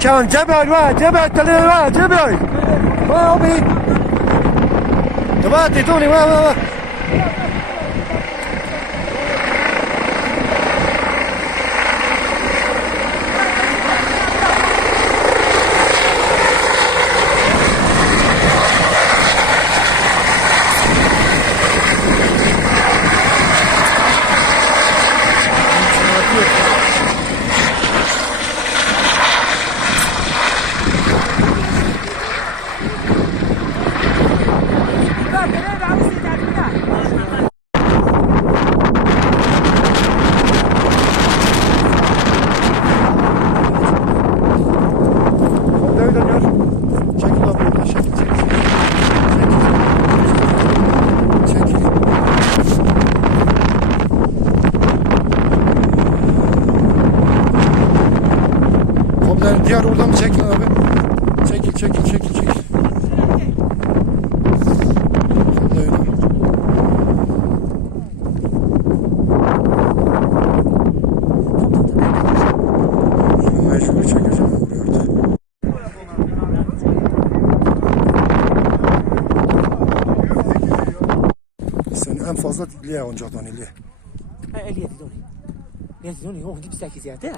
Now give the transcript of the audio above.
كان جبل واحد جبل تلين واحد جبل وين ابي تبغى تيتوني وين وين وين Dön diğer oradan çekil abi? Çekil çekil çekil en fazla liye oncaktan liye. الية دوني الية دوني هو جيب ساكي زيادة